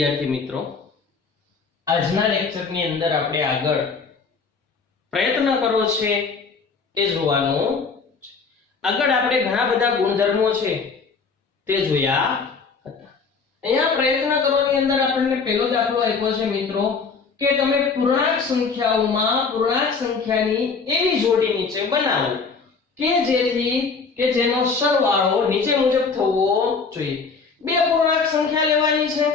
વિદ્યાર્થી મિત્રો, આજના લેક્ચરની અંદર આપણે આગળ પ્રયત્ન કરો છે એ જોવાનું છે. આગળ આપણે ઘણા બધા ગુણધર્મો છે તે જોયા હતા. અહીંયા પ્રયત્ન કરોની અંદર આપણને પહેલો દાખલો આપ્યો છે મિત્રો કે તમે પૂર્ણાંક સંખ્યાઓમાં પૂર્ણાંક સંખ્યાની એવી જોડી નીચે બનાવો કે જેનો સરવાળો નીચે મુજબ થવો જોઈએ. બે પૂર્ણાંક સંખ્યા લેવાની છે,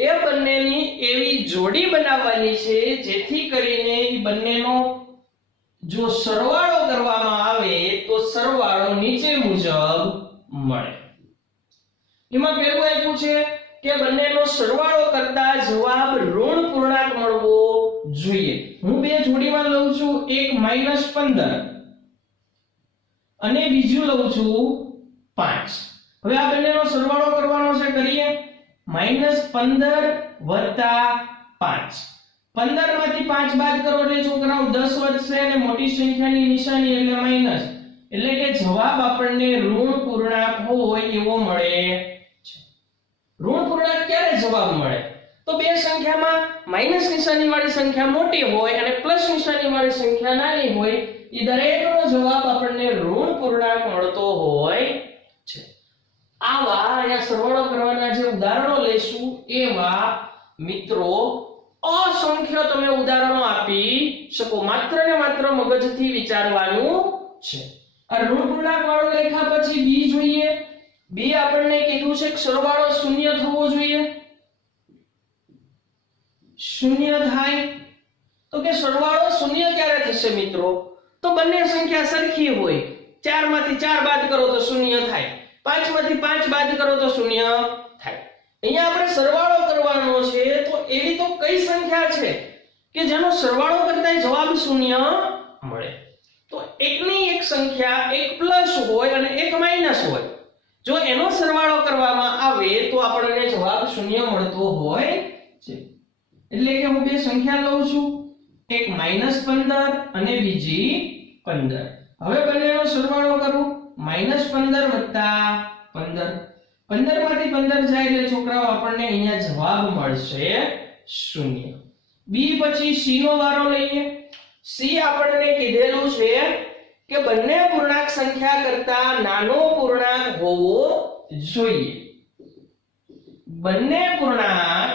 એ બંનેની એવી જોડી બનાવવાની છે જેથી કરીને એ બંનેનો જો સરવાળો કરવામાં આવે તો સરવાળો નીચે મુજબ મળે. એમાં પહેલું આપ્યું છે કે બંનેનો સરવાળો કરતા જવાબ ઋણ પૂર્ણાંક મળવો જોઈએ. હું બે જોડીમાં લઉં છું, એક -15 અને બીજું લઉં છું 5. હવે આ બંનેનો સરવાળો કરવાનો છે, કરીએ. -15 વત્તા 5. 15 માંથી 5 બાદ કરો એટલે છોકરાઓ 10 વધશે અને મોટી સંખ્યાની નિશાની એટલે માઈનસ, એટલે કે જવાબ આપણને ઋણ પૂર્ણાંક હોય એવો મળે છે. ઋણ પૂર્ણાંક ક્યારે જવાબ મળે? તો બે સંખ્યામાં માઈનસ નિશાની વાળી સંખ્યા મોટી હોય અને પ્લસ નિશાની વાળી સંખ્યા નાની હોય, એ દરેકનો જવાબ આપણને ઋણ પૂર્ણાંક મળતો હોય છે. આવા અહીંયા સરવાળો કરવાના જે ઉદાહરણો લેશું એવા મિત્રો અસંખ્ય તમે ઉદાહરણો આપી શકો. માત્ર ને માત્ર મગજથી વિચારવાનું છે. આ ઋણ પૂર્ણાંક વાળો લખ્યા પછી બી જોઈએ. બી આપણને કીધું છે કે સરવાળો શૂન્ય થવો જોઈએ. શૂન્ય થાય તો કે સરવાળો શૂન્ય ક્યારે થશે મિત્રો? તો બંને સંખ્યા સરખી હોય. 4 માંથી 4 બાદ કરો તો શૂન્ય થાય, 5 માંથી 5 બાદ કરો તો શૂન્ય થાય. અહીંયા આપણે સરવાળો કરવાનો છે, તો એવી તો કઈ સંખ્યા છે કે જેનો સરવાળો કરતા જવાબ શૂન્ય મળે? તો એકની એક સંખ્યા એક પ્લસ હોય અને એક માઈનસ હોય. જો એનો સરવાળો કરવામાં આવે તો આપણને જવાબ શૂન્ય મળતો હોય છે. એટલે કે હું બે સંખ્યા લઉં છું, એક -15 અને બીજી 15. હવે બંનેનો સરવાળો કરું, -15 વત્તા 15. 15 માંથી 15 જાય એટલે છોકરાઓ આપણને અહીંયા જવાબ મળશે શૂન્ય. બી પછી સી નો વારો લઈએ. સી આપણને કીધેલું છે કે બંને પૂર્ણાંક સંખ્યા કરતા નાનો પૂર્ણાંક હોવો જોઈએ. બંને પૂર્ણાંક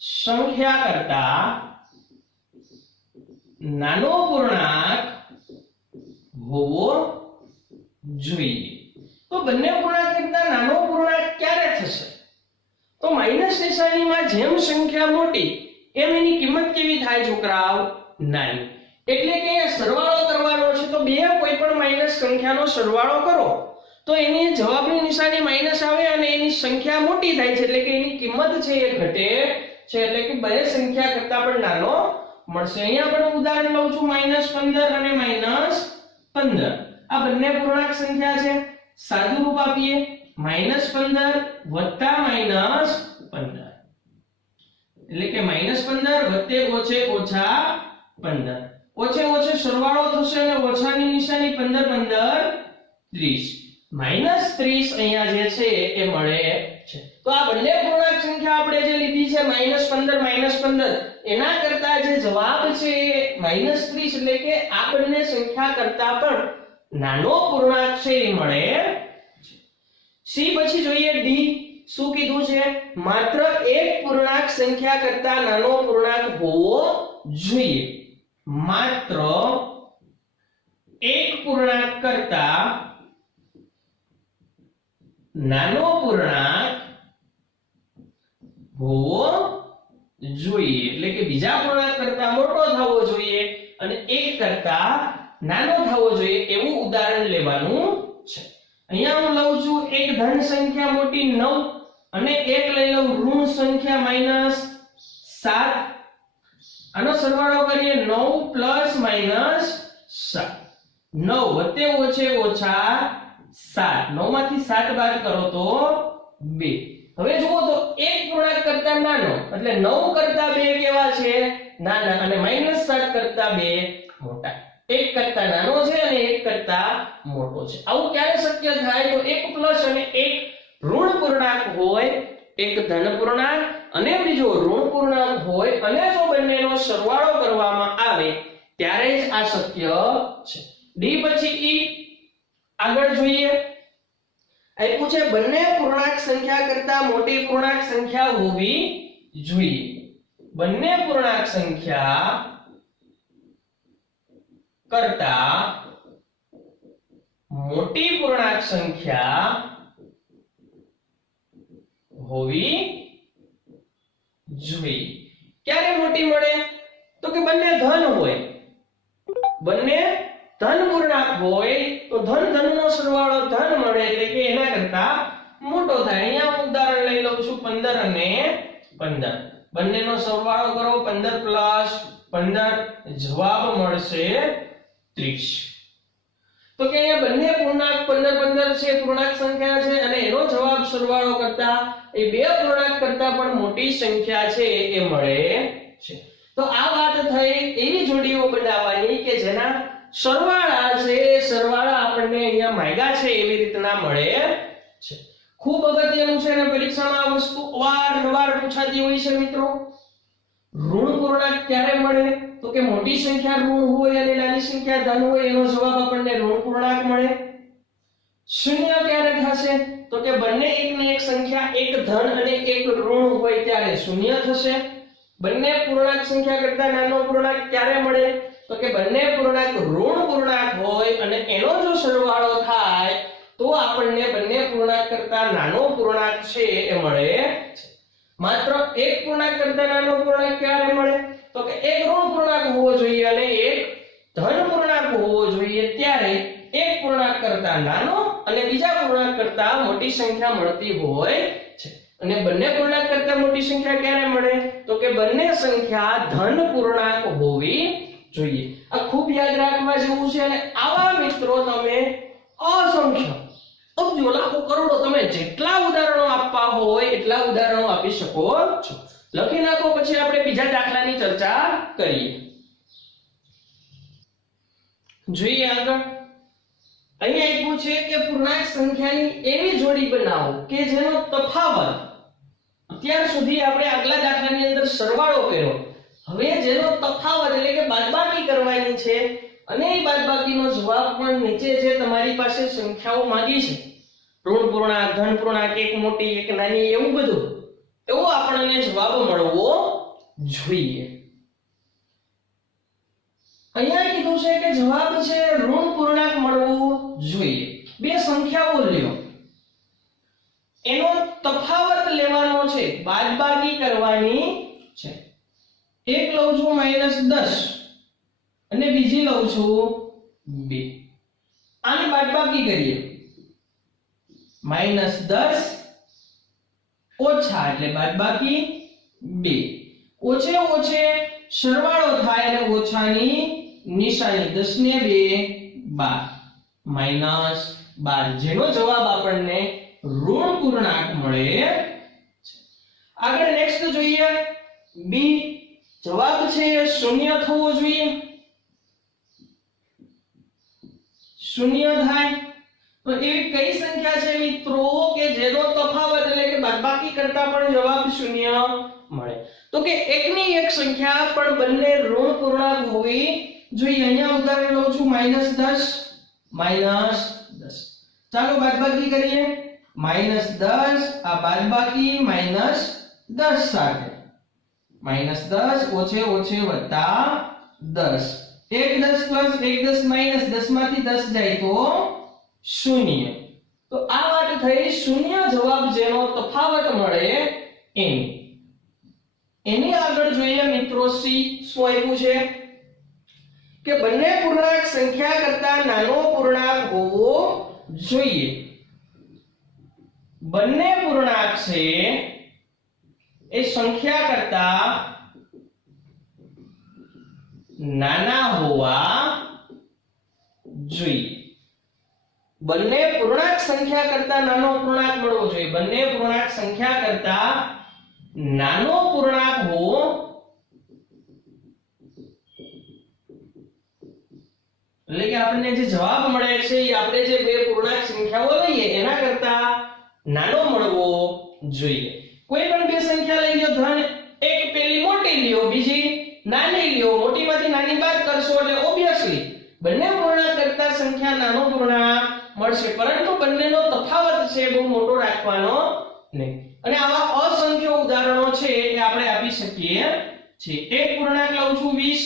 સંખ્યા કરતા નાનો પૂર્ણાંક હોવો જોઈએ. તો બંને પૂર્ણાંક કરતા નાનો પૂર્ણાંક ક્યારે થશે? તો માઈનસ નિશાનીમાં જેમ સંખ્યા મોટી એમ એની કિંમત કેવી થાય છોકરાઓ? નાની. એટલે કે સરવાળો કરવાનો છે, તો બે કોઈ પણ માઈનસ સંખ્યાનો સરવાળો કરો તો એની જવાબની નિશાની માઈનસ આવે અને એની સંખ્યા મોટી થાય છે, એટલે કે એની કિંમત છે એ ઘટે છે, એટલે કે બે સંખ્યા કરતા પણ નાનો મળશે. અહીંયા આપણે ઉદાહરણ લઉં છું, -15 અને -15. આ બંને પૂર્ણાંક સંખ્યા છે. સાદું રૂપ આપીએ, -15 વત્તા -15, એટલે કે -15 વત્તે ઓછે ઓછા 15. ઓછે ઓછે સરવાળો થશે અને ઓછાની નિશાની 15 15 30. -30 અહીંયા જે છે એ મળે છે. તો આ બંને પૂર્ણાંક સંખ્યા આપણે જે લીધી છે -15 -15, એના કરતા જે જવાબ છે એ -30, એટલે કે આ બંને સંખ્યા કરતા પણ નાનો પૂર્ણાંક છે એ મળે છે. સી પછી જોઈએ ડી. શું કીધું છે? માત્ર એક પૂર્ણાંક સંખ્યા કરતા નાનો પૂર્ણાંક હોવો જોઈએ. માત્ર એક પૂર્ણાંક કરતા નાનો પૂર્ણાંક હોવો જોઈએ, એટલે કે બીજા પૂર્ણાંક કરતા મોટો થવો જોઈએ અને એક કરતા નાનો થવો જોઈએ એવું ઉદાહરણ લેવાનું છે. અહીંયા હું લઉં છું એક ધન સંખ્યા મોટી 9 અને એક લઈ લઉં ઋણ સંખ્યા -7. આનો સરવાળો કરીએ, 9 પ્લસ -7. 9 વત્તે ઓછે ઓછા 7. 9 માંથી 7 બાદ કરો તો 2. હવે જુઓ તો એક પૂર્ણાંક કરતા નાનો એટલે 9 કરતા 2 કેવા છે? નાના. અને -7 કરતા 2 મોટા. એક કરતા નાનો છે અને એક કરતા મોટો છે. આવું ક્યારે શક્ય થાય? તો એક પ્લસ અને એક ઋણ પૂર્ણાંક હોય એક ધન પૂર્ણાંક અને બીજો ઋણ પૂર્ણાંક હોય અને જો બંનેનો સરવાળો કરવામાં આવે ત્યારે જ આ શક્ય છે. ડી પછી ઈ આગળ જોઈએ. આપ્યું છે બંને પૂર્ણાંક સંખ્યા કરતા મોટી પૂર્ણાંક સંખ્યા હોવી જોઈએ. બંને પૂર્ણાંક સંખ્યા કરતા મોટી પૂર્ણાંક સંખ્યા હોવી જોઈએ. ક્યારે મોટી મળે? તો કે બંને ધન હોય. બંને ધન પૂર્ણાંક હોય તો ધન ધનનો સરવાળો ધન મળે એટલે કે એના કરતા મોટો થાય. અહીંયા હું ઉદાહરણ લઈ લઉં છું 15 અને 15. બંનેનો સરવાળો કરો 15 પ્લસ 15 જવાબ મળશે 30. તો કે અહીંયા બંને પૂર્ણાંક 15 15 છે, પૂર્ણાંક સંખ્યા છે અને એનો જવાબ સરવાળો કરતા એ બે પૂર્ણાંક કરતા પણ મોટી સંખ્યા છે એ મળે છે. તો આ વાત થઈ એવી જોડીઓ બનાવવાની કે જેના સરવાળા છે, સરવાળા આપણને અહીંયા માંગ્યા છે એવી રીતના મળે છે. ખૂબ અગત્યનું છે અને પરીક્ષામાં આ વસ્તુ અવારનવાર પૂછાતી હોય છે મિત્રો. ઋણ પૂર્ણાંક ક્યારે મળે? તો કે મોટી સંખ્યા ઋણ હોય અને નાની સંખ્યા ધન હોય એનો જવાબ આપણને ઋણ પૂર્ણાંક મળે. શૂન્ય ક્યારે થશે? તો કે બંને એક ને એક સંખ્યા એક ધન અને એક ઋણ હોય ત્યારે શૂન્ય થશે. બંને પૂર્ણાંક સંખ્યા કરતા નાનો પૂર્ણાંક ક્યારે મળે? તો કે બંને પૂર્ણાંક ઋણ પૂર્ણાંક હોય અને એનો જો સરવાળો થાય તો આપણને બંને પૂર્ણાંક કરતા નાનો પૂર્ણાંક છે એ મળે છે. માત્ર એક પૂર્ણાંક કરતા નાનો પૂર્ણાંક ક્યારે મળે? તો કે એક ઋણ પૂર્ણાંક હોવો જોઈએ અને એક ધન પૂર્ણાંક હોવો જોઈએ ત્યારે એક પૂર્ણાંક કરતા નાનો અને બીજા પૂર્ણાંક કરતા મોટી સંખ્યા મળતી હોય છે. અને બંને પૂર્ણાંક કરતા મોટી સંખ્યા ક્યારે મળે? તો કે બંને સંખ્યા ધન પૂર્ણાંક હોવી જોઈએ. આ ખૂબ યાદ રાખવા જેવું છે અને આવા મિત્રો તમે અસંખ્ય અબજો લાખો કરોડો તમે જેટલા ઉદાહરણો આપવા હોય એટલા ઉદાહરણો આપી શકો છો. લખી નાખો પછી આપણે બીજા દાખલાની ચર્ચા કરીએ. જોઈએ આગળ. અહીંયા આપ્યું છે કે પૂર્ણાંક સંખ્યાની એવી જોડી બનાવો કે જેનો તફાવત અત્યાર સુધી આપણે આગલા દાખલાની અંદર સરવાળો કર્યો, હવે જેનો તફાવત એટલે કે બાદબાકી કરવાની છે અને એ બાદબાકીનો જવાબ પણ નીચે જે તમારી પાસે સંખ્યાઓ માંગી છે ઋણ પૂર્ણાંક, ધન પૂર્ણાંક, એક મોટી એક નાની એવું બધું એવો આપણને જવાબ મળવો જોઈએ. અહીંયા કીધું છે કે જવાબ છે ઋણ પૂર્ણાંક મળવો જોઈએ. બે સંખ્યાઓ લ્યો, એનો તફાવત લેવાનો છે, બાદબાકી કરવાની છે. એક લઉં છું -10 અને બીજી લઉં છું 2. આની બાદબાકી કરીએ. -10 ઓછા એટલે બાદબાકી 2. ઓછે ઓછે સરવાળો થાય એટલે ઓછાની નિશાની 10 ને 2 -12 જેનો જવાબ આપણને ઋણ પૂર્ણાંક મળે છે. આગળ નેક્સ્ટ જોઈએ. બી જવાબ છે શૂન્ય થવો જોઈએ. શૂન્ય થાય તો એવી કઈ સંખ્યા છે મિત્રો કે જેનો તફાવત એટલે કે બાદબાકી કરતા પણ જવાબ શૂન્ય મળે? તો કે એકની એક સંખ્યા પણ બંને ઋણ પૂર્ણાંક હોવી જોઈએ. અહીંયા ઉદાહરણ લઉં છું -10 -10. ચાલો બાદબાકી કરીએ. -10 આ બાદબાકી -10 સાથે -10 ઓછે ઓછે વત્તા 10. 1 10 પ્લસ 1 10 માઈનસ 10 માંથી 10 જાય તો 0. તો આ વાત થઈ શૂન્ય જવાબ જેનો તફાવત મળે એની આગળ જોઈએ મિત્રો સી શું આપ્યું છે કે બંને પૂર્ણાંક સંખ્યા કરતા નાનો પૂર્ણાંક હોવો જોઈએ. બંને પૂર્ણાંક છે એ સંખ્યા કરતા નાના હોવા જોઈએ. બંને પૂર્ણાંક સંખ્યા કરતા નાનો પૂર્ણાંક મળવો જોઈએ. બંને પૂર્ણાંક સંખ્યા કરતા નાનો પૂર્ણાંક હોવો એટલે કે આપણને જે જવાબ મળે છે એ આપણે જે બે પૂર્ણાંક સંખ્યાઓ લઈએ એના કરતા નાનો મળવો જોઈએ. કોઈ પણ બે સંખ્યા લઈ લો ધન, એક પેલી મોટી લ્યો, બીજી નાની લ્યો, મોટીમાંથી નાની બાદ કરશો એટલે ઓબ્વિયસલી બંને પૂર્ણાંક કરતા સંખ્યા નાનો પૂર્ણાંક મળશે, પરંતુ બંનેનો તફાવત છે બહુ મોટો રાખવાનો નહીં. અને આવા અસંખ્ય ઉદાહરણો છે એ આપણે આપી શકીએ છીએ. એક પૂર્ણાંક લઉં છું 20,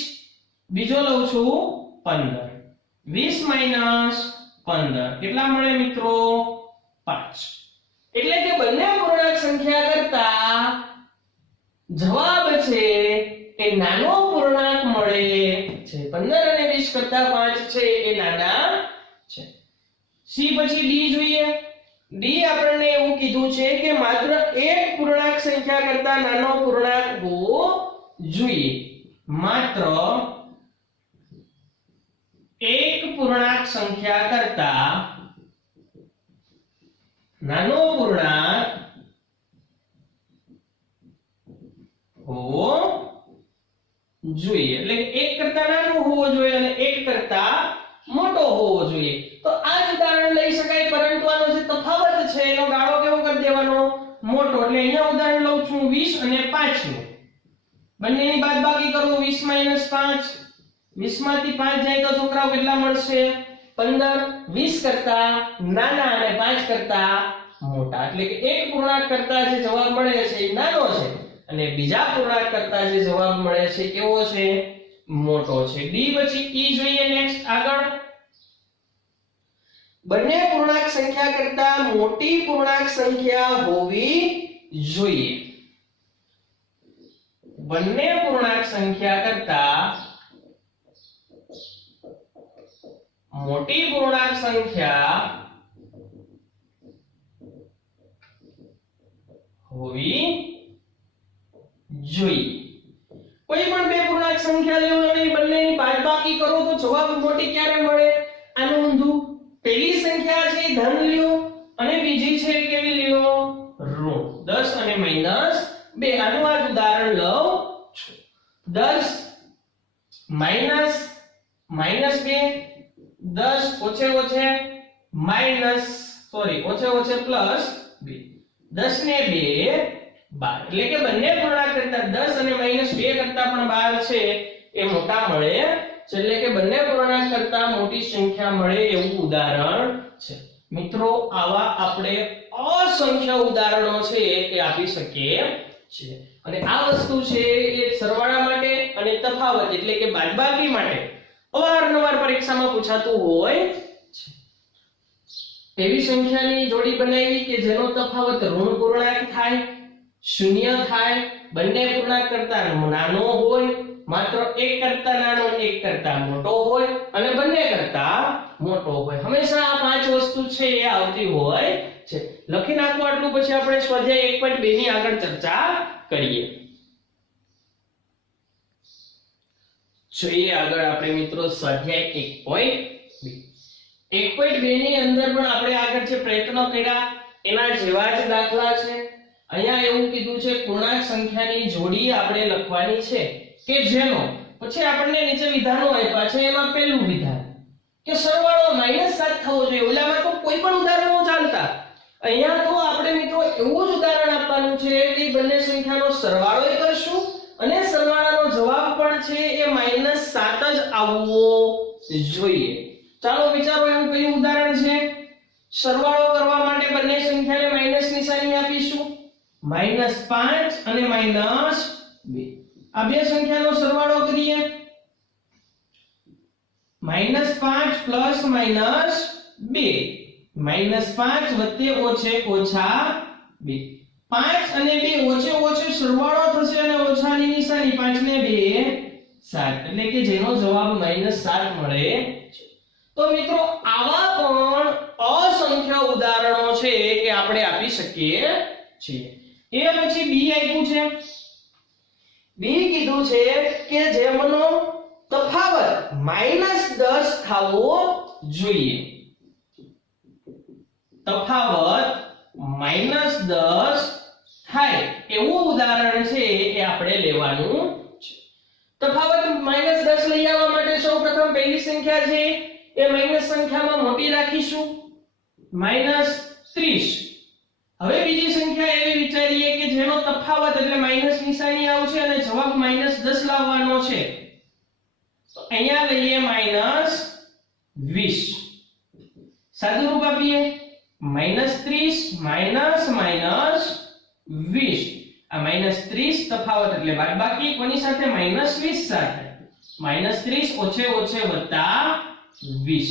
બીજો લઉં છું 15. 20 - 15 કેટલા મળે મિત્રો? 5. એટલે કે બંને પૂર્ણાંક સંખ્યા કરતા જવાબ છે એ નાનો પૂર્ણાંક મળે છે. 15 અને 20 કરતા 5 છે એ નાના છે. સી પછી ડી જોઈએ. ડી આપણને એવું કીધું છે કે માત્ર એક પૂર્ણાંક સંખ્યા કરતા નાનો પૂર્ણાંક હોવો જોઈએ. માત્ર એક પૂર્ણાંક સંખ્યા કરતા નાનો પૂર્ણાંક હોવો જોઈએ. એટલે એક કરતા નાનો હોવો જોઈએ અને એક કરતા મોટો હોવો જોઈએ. તો આ જ ઉદાહરણ લઈ શકાય, પરંતુ આનો જે તફાવત છે એનો ગાળો કેવો કરી દેવાનો? મોટો. એટલે અહીંયા ઉદાહરણ લઉં છું 20 અને 5 નું. બંનેની બાદબાકી કરું. 20 - 5, 20 માંથી 5 જાય તો છોકરાઓ કેટલા મળશે? 15. 20 કરતા નાના અને 5 કરતા મોટા. એટલે કે એક પૂર્ણાંક કરતા જે જવાબ મળે છે એ નાનો છે અને બીજા પૂર્ણાંક કરતા જે જવાબ મળે છે કેવો છે? મોટો છે. ડી પછી ઈ જોઈએ. નેક્સ્ટ આગળ બંને પૂર્ણાંક સંખ્યા કરતા મોટી પૂર્ણાંક સંખ્યા હોવી જોઈએ. બંને પૂર્ણાંક સંખ્યા કરતા મોટી પૂર્ણાંક સંખ્યા હોવી જોઈએ. કોઈ પણ બે પૂર્ણાંક સંખ્યા લો અને બંનેની બાદબાકી કરો તો જવાબ મોટી ક્યારે મળે? આનું ઊંધું. પહેલી સંખ્યા છે ધન લ્યો અને બીજી છે કેવી લ્યો? ઋણ. 10 અને -2. આનું આ જ ઉદાહરણ લઉં છું. 10 -2, 10 ઓછે ઓછે +2, 10 ને 2 12. એટલે કે બંને પૂર્ણાંક કરતા 10 અને -2 કરતા પણ 12 છે એ મોટા મળે છે. એટલે કે બંને પૂર્ણાંક કરતા મોટી સંખ્યા મળે એવું ઉદાહરણ છે. મિત્રો આવા આપણે અસંખ્ય ઉદાહરણો છે એ આપી શકીએ છીએ. અને આ વસ્તુ છે એ સરવાળા માટે અને તફાવત એટલે કે બાદબાકી માટે અવારનવાર પરીક્ષામાં પૂછાતું હોય છે. એવી સંખ્યાની જોડી બનાવી કે જેનો તફાવત ઋણ પૂર્ણાંક થાય, શૂન્ય થાય, બંને પૂર્ણાંક કરતા નાનો હોય, માત્ર એક કરતા નાનો એક કરતા મોટો હોય અને બંને કરતા મોટો હોય. હંમેશા આ પાંચ વસ્તુ છે એ આવતી હોય છે. લખી નાખો આટલું, પછી આપણે સ્વાધ્યાય 1.2 ની આગળ ચર્ચા કરીએ. જોઈએ આગળ આપણે મિત્રો સ્વાધ્યાય 1.2. 1.2 ની અંદર પણ આપણે આગળ જે પ્રયત્નો કર્યા એના જેવા જ દાખલા છે. અહીંયા એવું કીધું છે પૂર્ણાંક સંખ્યાની જોડી આપણે લખવાની છે કે જેનો પછી આપણને નીચે વિધાનો આપ્યા છે. એમાં પહેલું વિધાન કે સરવાળો -7 થવો જોઈએ. ઓલામાં તો કોઈ પણ ઉદાહરણો ચાલતા, અહીંયા તો આપણે મિત્રો એવું જ ઉદાહરણ આપવાનું છે કે બંને સંખ્યાનો સરવાળો કરશું અને સરવાળાનો જવાબ પણ છે એ -7 જ આવવો જોઈએ. ચાલો વિચારો એવું કયું ઉદાહરણ છે? સરવાળો કરવા માટે બંને સંખ્યાને માઈનસ નિશાની આપીશું. -5 અને -2. આ બે સંખ્યાનો સરવાળો કરીએ. -5 + -2. -5 વત્તે ઓછે ઓછા 2. 5 અને 2 ઓછે ઓછે સરવાળો થશે અને ઓછાની નિશાની 5 ને 2 7. એટલે કે જેનો જવાબ -7 મળે છે. તો મિત્રો આવા પણ અસંખ્ય ઉદાહરણો છે કે આપણે આપી શકીએ છીએ. એ પછી બી આપ્યું છે. બી કીધું છે કે જેમનો તફાવત -10 થવો જોઈએ. તફાવત -10 થાય એવું ઉદાહરણ છે એ આપણે લેવાનું છે. તફાવત -10 લઈ આવવા માટે સૌપ્રથમ પહેલી સંખ્યા છે એ માઈનસ સંખ્યામાં મોટી રાખીશું. -30 હવે બીજી સંખ્યા એવી વિચારીએ કે જેનો તફાવત એટલે માઈનસ નિશાની આવશે અને જવાબ -10 લાવવાનો છે. તો અહીંયા લઈએ -20. સાદું રૂપ આપીએ -30 માઈનસ -20. આ -30 તફાવત એટલે બાદબાકી, કોની સાથે? -20 સાથે. -30 ઓછે ઓછે વત્તા 20.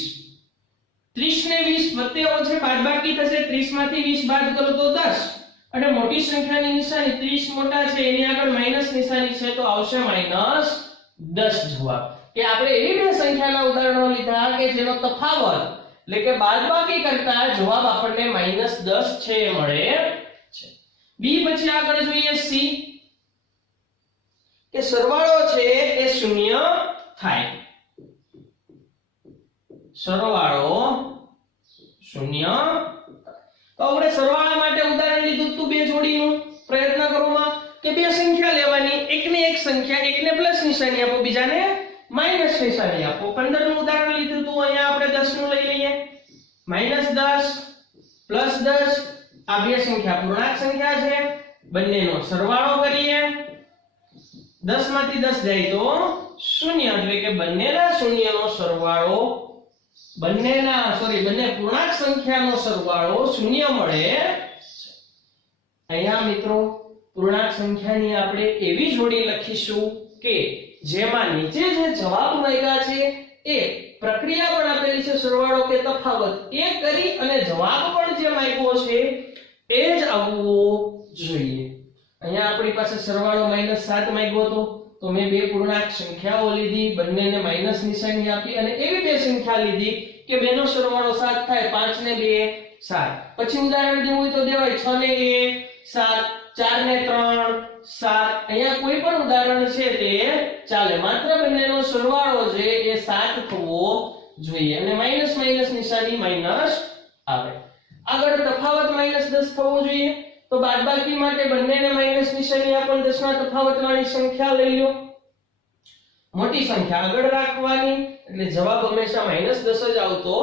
30 ને 20 વત્તે ઓછે બાદબાકી થશે. 30 માંથી 20 બાદ કરો તો 10. અને મોટી સંખ્યાની નિશાની 30 મોટા છે એની આગળ માઈનસ નિશાની છે તો આવશે -10 જવાબ. કે આપણે એવી બે સંખ્યાના ઉદાહરણો લીધા કે જેનો તફાવત એટલે કે બાદબાકી કરતા જવાબ આપણને -10 છે એ મળે છે. બી પછી આગળ જોઈએ સી કે સરવાળો છે એ શૂન્ય થાય. સરવાળો શૂન્ય. તો આપણે સરવાળા માટે ઉદાહરણ લીધું તું બે જોડીનું. પ્રયત્ન કરોમાં કે બે સંખ્યા લેવાની, એકને એક સંખ્યા, એકને પ્લસ નિશાની આપો, બીજાને માઈનસ નિશાની આપો. 15 નું ઉદાહરણ લીધું તું, અહીંયા આપણે 10 નું લઈ લઈએ. -10 +10 આ બે સંખ્યા પૂર્ણાંક સંખ્યા છે, બંનેનો સરવાળો કરીએ. 10 માંથી 10 જાય તો 0 એટલે કે બંનેના શૂન્યનો સરવાળો બંને પૂર્ણાંક સંખ્યાનો સરવાળો 0 મળે. અહીંયા મિત્રો પૂર્ણાંક સંખ્યાની આપણે એવી જોડી લખીશું કે જેમાં નીચે જે જવાબ મળ્યા છે એ પ્રક્રિયા પણ આપેલી છે, સરવાળો કે તફાવત એ કરી અને જવાબ પણ જે માંગ્યો છે એ જ આવવો જોઈએ. અહીંયા આપણી પાસે સરવાળો -7 માંગ્યો હતો તો મેં બે પૂર્ણાંક સંખ્યાઓ લીધી, બંનેને માઈનસ નિશાની આપી અને એવી બે સંખ્યા લીધી કે બેનો સરવાળો 7 થાય. 5 ને 2 7. પછી ઉદાહરણ દેવું હોય તો દેવાય 6 ને 1 7, 4 ને 3 7. અહીંયા કોઈ પણ ઉદાહરણ છે તે ચાલે, માત્ર બંનેનો સરવાળો છે એ 7 થવો જોઈએ અને માઈનસ નિશાની માઈનસ આવે. આગળ તફાવત -10 થવો જોઈએ તો બાદબાકી માટે બંનેને માઈનસ નિશાની આપો, 10 ના તફાવત વાળી સંખ્યા લઈ લો. મોટી સંખ્યા આગળ રાખવાની એટલે જવાબ હંમેશા -10 જ આવતો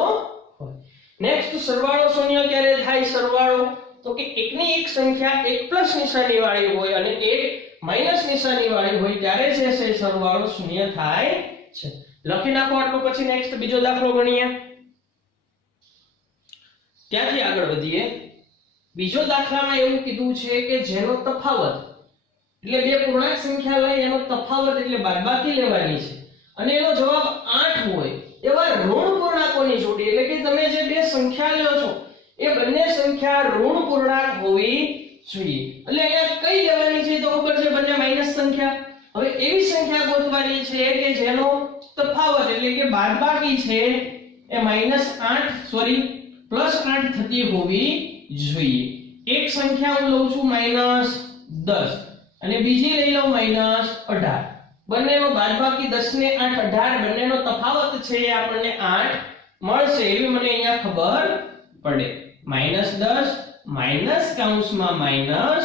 હોય. નેક્સ્ટ સરવાળો શૂન્ય ક્યારે થાય? સરવાળો તો કે એકની એક સંખ્યા એક પ્લસ નિશાની વાળી હોય અને એક માઈનસ નિશાની વાળી હોય ત્યારે જે છે સરવાળો શૂન્ય થાય છે. લખી નાખો આટલું. પછી નેક્સ્ટ બીજો દાખલો ગણીએ, ત્યાંથી આગળ વધીએ. બીજો દાખલામાં એવું કીધું છે કે જેનો તફાવત એટલે બે પૂર્ણાંક સંખ્યા લઈ એનો તફાવત એટલે બાદબાકી લેવાની છે અને એનો જવાબ 8 હોય એવા ઋણ પૂર્ણાંકોની જોડી, એટલે કે તમે જે બે સંખ્યા લ્યો છો એ બંને સંખ્યા ઋણ પૂર્ણાંક હોવી જોઈએ. એટલે અહીંયા કઈ લેવાની છે તો ખબર છે, બંને માઈનસ સંખ્યા. હવે એવી સંખ્યા ગોતવાની છે કે જેનો તફાવત એટલે કે બાદબાકી છે એ +8 થતી હોવી જોઈએ. એક સંખ્યા હું લઉં છું -10 અને બીજી લઈ લઉં -18. બંનેનો બાદબાકી 10 ને 8 18, બંનેનો તફાવત છે એ આપણને 8 મળશે એવી મને અહીંયા ખબર પડે. -10 માઈનસ કૌંસમાં -18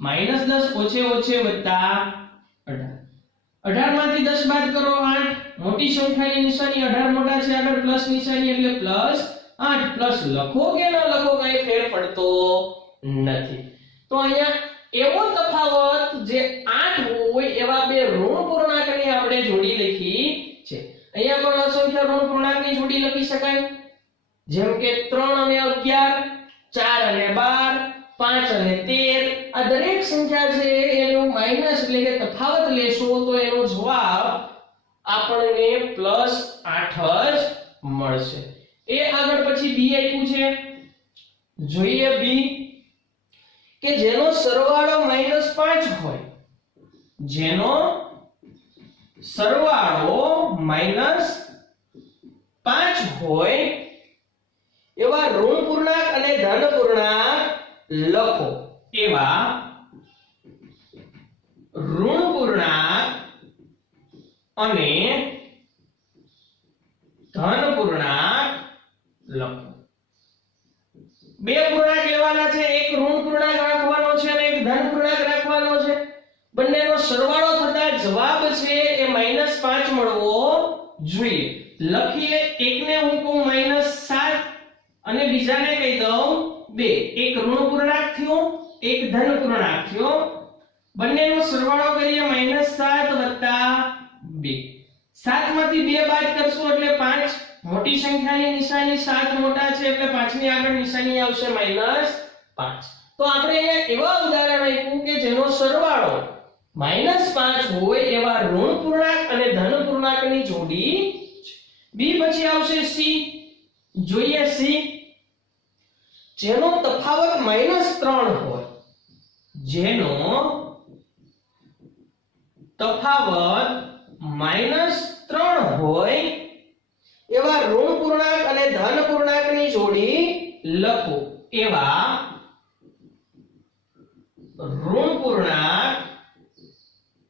-10 ઓછે ઓછે વત્તા 18. 18 માંથી 10 બાદ કરો 8. મોટી સંખ્યાની નિશાની 18 મોટા છે, આગળ પ્લસ નિશાની એટલે +8. પ્લસ લખો કે ન લખો કઈ ફેર પડતો નથી. તો અહીંયા એવો તફાવત જે 8 હોય એવા બે ઋણ પૂર્ણાંકની આપણે જોડી લખી છે. અહીંયા પણ અસંખ્ય ઋણ પૂર્ણાંકની જોડી લખી શકાય, જેમ કે 3 અને 11, 4 અને 12, 5 અને 13. આ દરેક સંખ્યા છે એનું માઈનસ એટલે કે તફાવત લેશો તો એનો જવાબ આપણને +8 જ મળશે. એ આગળ પછી બી આપ્યું છે, જોઈએ બી કે જેનો સરવાળો -5 હોય, જેનો સરવાળો -5 હોય એવા ઋણ પૂર્ણાંક અને ધન પૂર્ણાંક લખો. એવા ઋણ પૂર્ણાંક અને ધન પૂર્ણાંક લખો. બે પૂર્ણાંક લેવાના છે, એક ઋણ પૂર્ણાંક રાખવાનો છે અને એક ધન પૂર્ણાંક રાખવાનો છે. બંનેનો સરવાળો થતા જવાબ છે એ -5 મળવો જોઈએ. લખીએ, એકને હું કહું -7 અને બીજાને કહી દઉં 2 એક ઋણ પૂર્ણાંક થયો એક ધન પૂર્ણાંક થયો બંનેનો સરવાળો કરીએ -7 + 2 7 માંથી 2 બાદ કરશો એટલે 5 મોટી સંખ્યાની નિશાની 7 મોટા છે એટલે 5 ની આગળ નિશાની આવશે -5 તો આપણે અહીંયા એવા ઉદાહરણ આપ્યું કે જેનો સરવાળો -5 હોય એવા ઋણ પૂર્ણાંક અને ધન પૂર્ણાંકની જોડી બી પછી આવશે સી જોઈએ સી જેનો તફાવત -3 હોય જેનો તફાવત -3 હોય એવા ઋણ પૂર્ણાંક અને ધન પૂર્ણાંકની જોડી લખો એવા ઋણ પૂર્ણાંક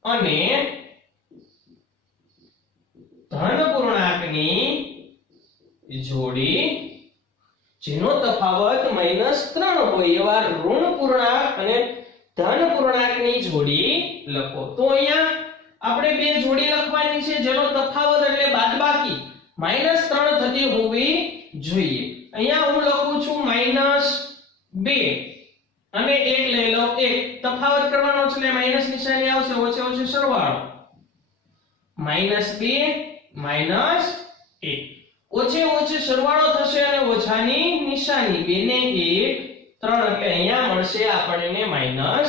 અને ધન પૂર્ણાંકની જોડી જેનો તફાવત -3 હોય એવા ઋણ પૂર્ણાંક અને ધન પૂર્ણાંકની જોડી લખો તો અહીંયા આપણે બે જોડી લખવાની છે જેનો તફાવત એટલે બાદબાકી -3 થતી હોવી જોઈએ અહીંયા હું લખું છું -2 અને 1 લઈ લો 1 તફાવત કરવાનો છે એટલે માઈનસ નિશાની આવશે ઓછે ઓછે સરવાળો -2 -1 ઓછે ઓછે સરવાળો થશે અને ઓછાની નિશાની 2 ને 1 3 એટલે અહીંયા મળશે આપણને -3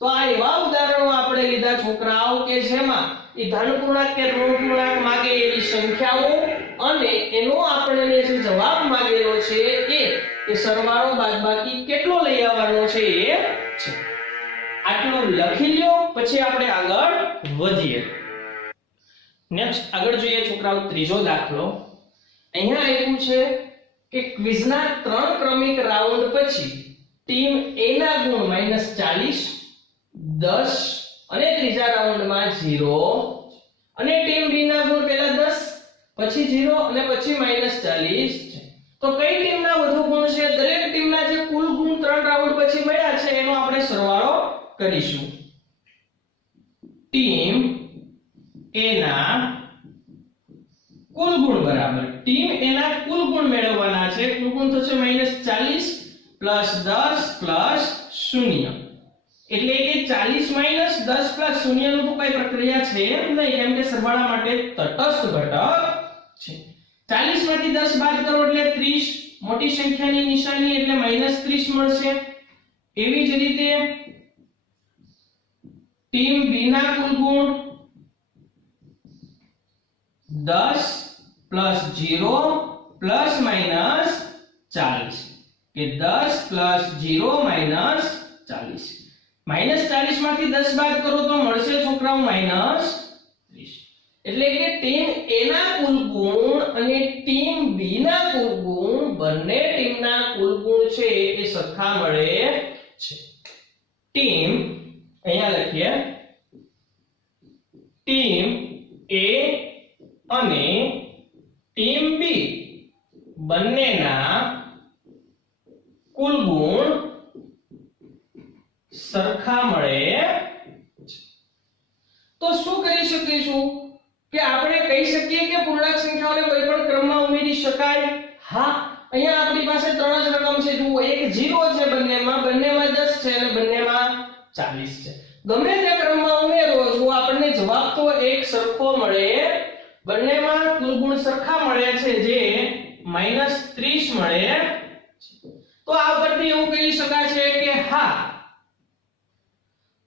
તો આ એવા ઉદાહરણો આપણે લીધા છોકરાઓ કે જેમાં એ ધન પૂર્ણાંક કે ઋણ પૂર્ણાંક માંગે એવી સંખ્યાઓ અને એનો આપણને જે જવાબ માંગેલો છે એ સરવાળો બાદબાકી કેટલો લઈ આવવાનો છે એ છે આટલું લખી લ્યો પછી આપણે આગળ વધીએ નેક્સ્ટ આગળ જોઈએ છોકરાઓ ત્રીજો દાખલો અહીંયા આપ્યું છે કે ક્વિઝના 3 ક્રમિક રાઉન્ડ પછી ટીમ A ના ગુણ -40 10 અને ત્રીજા રાઉન્ડમાં 0 અને ટીમ B ના ગુણ પહેલા 10 પછી 0 અને પછી -40 છે તો કઈ ટીમના વધુ ગુણ છે દરેક ટીમના જે કુલ ગુણ 3 રાઉન્ડ પછી મળ્યા છે એનો આપણે સરવાળો કરીશું ટીમ A ના કુલ ગુણ બરાબર ટીમ A ના કુલ ગુણ મેળવવાના છે કુલ ગુણ થશે -40 + 10 + 0 એટલે કે 40 - 10 + 0 નું તો કઈ પ્રક્રિયા છે નહીં કેમ કે સરવાળા માટે તટસ્થ ઘટક છે 40 માંથી 10 બાદ કરો એટલે 30 મોટી સંખ્યાની નિશાની એટલે -30 મળશે એવી જ રીતે ટીમ B ના કુલ ગુણ 10 + 0 + -40 કે 10 + 0 - 40 -40 માંથી 10 બાદ કરો તો મળશે છોકરાઓ -30 એટલે કે ટીમ A ના કુલ ગુણ અને ટીમ B ના કુલ ગુણ બંને ટીમના કુલ ગુણ છે એ સરખા મળે છે ટીમ અહીંયા લખીએ ટીમ A અને ટીમ B બંનેના કુલ ગુણ સરખા મળે તો શું કરી શકીશું કે આપણે કહી શકીએ કે પૂર્ણાંક સંખ્યાઓને કોઈ પણ ક્રમમાં ઉમેરી શકાય હા અહીંયા આપણી પાસે ત્રણ જ રકમ છે જુઓ એક 0 છે બંનેમાં 10 છે અને બંનેમાં 40 છે ગમે તે ક્રમમાં ઉમેરો જો આપણને જવાબ તો એક સરખો મળે બંનેમાં કુલ ગુણ સરખા મળે છે જે -30 મળે તો આ પરથી એવું કહી શકાય છે કે હા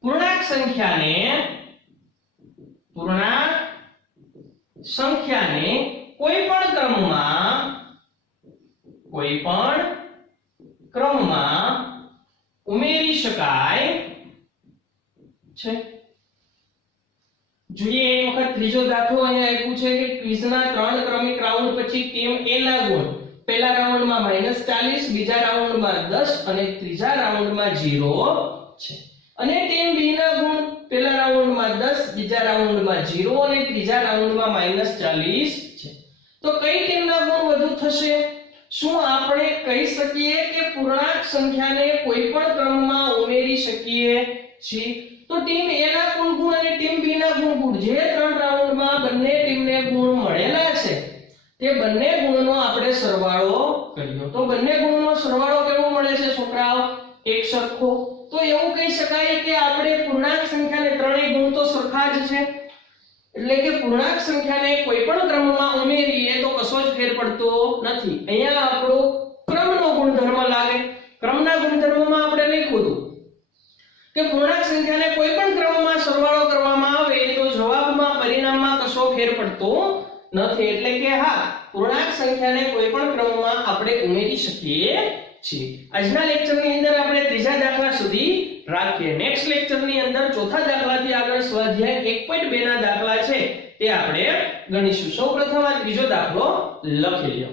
પૂર્ણાંક સંખ્યાને કોઈ પણ ક્રમમાં ઉમેરી શકાય છે જોઈએ એક વખત ત્રીજો દાખલો અહીંયા આપ્યું છે કે ક્વિઝના 3 ક્રમિક રાઉન્ડ પછી ટીમ A ના ગુણ પહેલા રાઉન્ડમાં -40 બીજા રાઉન્ડમાં 10 અને ત્રીજા રાઉન્ડમાં 0 છે અને ટીમ B ના ગુણ પહેલા રાઉન્ડમાં 10 બીજા રાઉન્ડમાં 0 અને ત્રીજા રાઉન્ડમાં -40 છે તો કઈ ટીમના ગુણ વધુ થશે શું આપણે કહી શકીએ કે પૂર્ણાંક સંખ્યાને કોઈ પણ ક્રમમાં ઉમેરી શકીએ છીએ તો ટીમ A ના કુલ ગુણ અને ટીમ B ના કુલ ગુણ જે 3 રાઉન્ડમાં બંને ટીમને ગુણ મળેલા છે તે બંને ગુણનો આપણે સરવાળો કર્યો તો બંને ગુણનો સરવાળો કેવો મળે છે છોકરાઓ? એક સરખો. તો એવું કહી શકાય કે આપણે પૂર્ણાંક સંખ્યાને ત્રણેય ગુણ તો સરખા જ છે, એટલે કે પૂર્ણાંક સંખ્યાને કોઈ પણ ક્રમમાં ઉમેરીએ તો કશો જ ફેર પડતો નથી. અહીંયા આપણો ક્રમનો ગુણધર્મ લાગે. ક્રમના ગુણધર્મમાં આપણે લખ્યું હતું કે પૂર્ણાંક સંખ્યાને કોઈ પણ ક્રમમાં સરવાળો કરવામાં આવે તો જવાબમાં પરિણામમાં કશો ફેર પડતો નથી, એટલે કે હા પૂર્ણાંક સંખ્યાને કોઈ પણ ક્રમમાં આપણે ઉમેરી શકીએ છીએ. આજના લેક્ચરની અંદર આપણે ત્રીજા દાખલા સુધી રાખીએ. નેક્સ્ટ લેક્ચરની અંદર ચોથા દાખલાથી આગળ સ્વાધ્યાય 1.2 ના દાખલા છે તે આપણે ગણીશું. સૌપ્રથમ આ ત્રીજો દાખલો લખી લો.